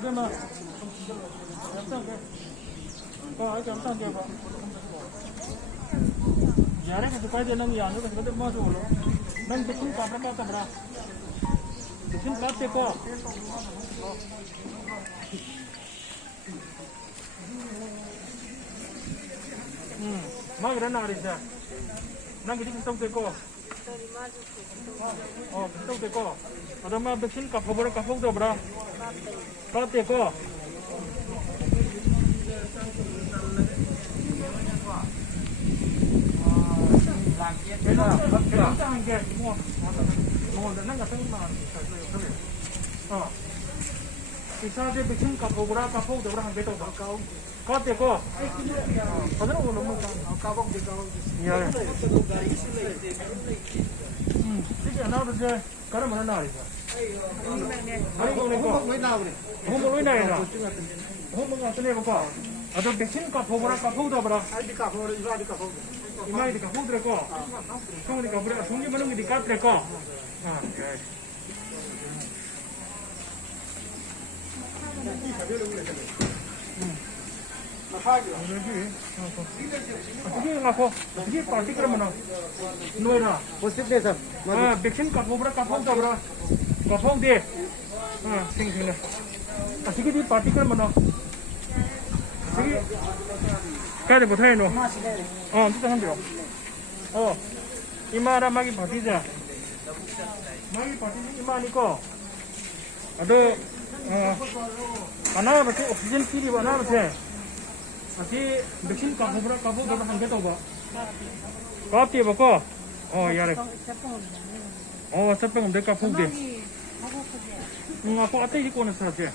그러면 이렇게 한번 봐. यार ये तो काय देना नहीं आने का तो मत बोलो मैं देखूं कापड़ा का कपड़ा देखूं बात देखो मां रहना आ रही है ना किसी किस्म देखो किस्म देखो अगर मैं देखूं कापड़ा दो बड़ा बात देखो 이사제 백신 까보고라 까보고라 한 개도 가까워 가대고 어디로 오는 거 까보고 예 이제 나도 이제 가르면 나리죠 아니 왜 나오래 왜 나이나 홈가 어떻게 해볼까 아저 백신 까보고라 까보고라 아직 까보고라 이거 아직 까보고 이마이 디카 호드레고 형이니까 우리가 종류 많은 게 디카 트레고 이게 파티 그러면 노이라 호스피탈에서 백신 까보라 까보다 까보데 생생해 이게 파티 그러면 이게 가야 못해 너 진짜 한대요 이마라 마기 파티자 마기 파티 이마니까 아도 하나 버티 옥시전 필이 하나 버티 아티 백신 까보라 한 개도 봐 까띠 먹고 야래 섭병 내가 보게 아빠 아때 입고 오는 사람지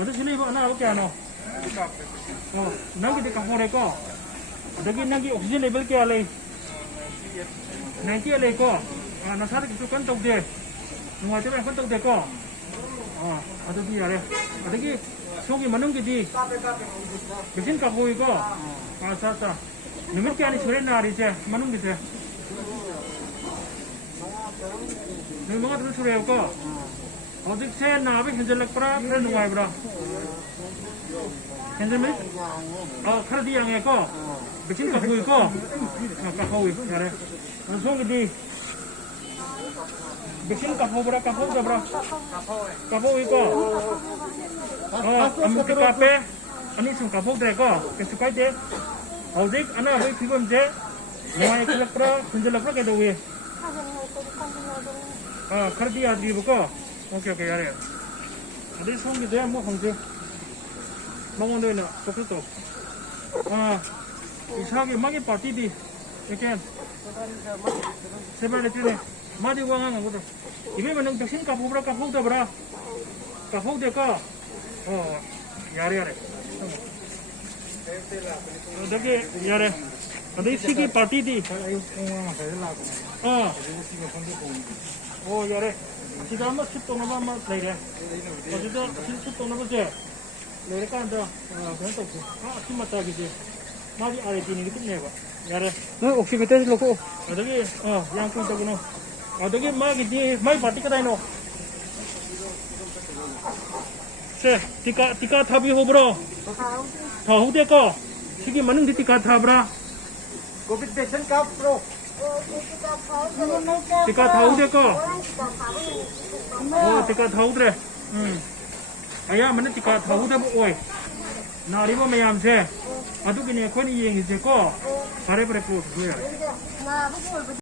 어디 지내 이거 하나 볼게 하나 nanti dekat mereka, nanti oksigen level ke alai, nanti alai ko, nasar itu kan tahu deh, semua tu kan tahu deh ko, ada dia ada lagi, sogi manung jadi, mesin kapu itu, sasa, number ke ani surat nari je, manung gitu, number tu surat ko, adik saya nabi hendak pernah nungai bra. 괜찮니? 카드 양에 거 백신 갖고 있고 갖고 있고 잘해 소기디 백신 갖고 있고 아무튼 카페 아니 좀 갖고 되고 계속 갈 때 어디 하나 왜 지금 이제 뭐에 클럽으로 흔들려고 해도 왜 카드 야지 보고 오케이 잘해 어디 소기디 뭐 홍제 망원도에는 똑똑똑 이상하게 막이 빠띠디 이렇게 세발에 뛰네 마디 왕한 거거든 이거는 백신 까보라 까보다 까보대까 야래 저기 야래 어디 시기 빠띠디 야래 지금 한번 10동 한번 내려 어디서 10동 넘어지 내가 안다 그냥 또 아침 맞다 그지 나비 아래 뛰는 게 끝내봐 야래 혹시 그때 놓고 어떻게 양꾼 저기노 어떻게 막이지 마이 바티가 다이노 세 티카 타비 호브로 타후데까 시기 많은 티카 타브라 Covid patient का प्रो 티카 타후데까 티카 타후드래 아야 mana tika tahu dah boy nari mo mayam se adu kini ko ni yeng je ko pare pare ko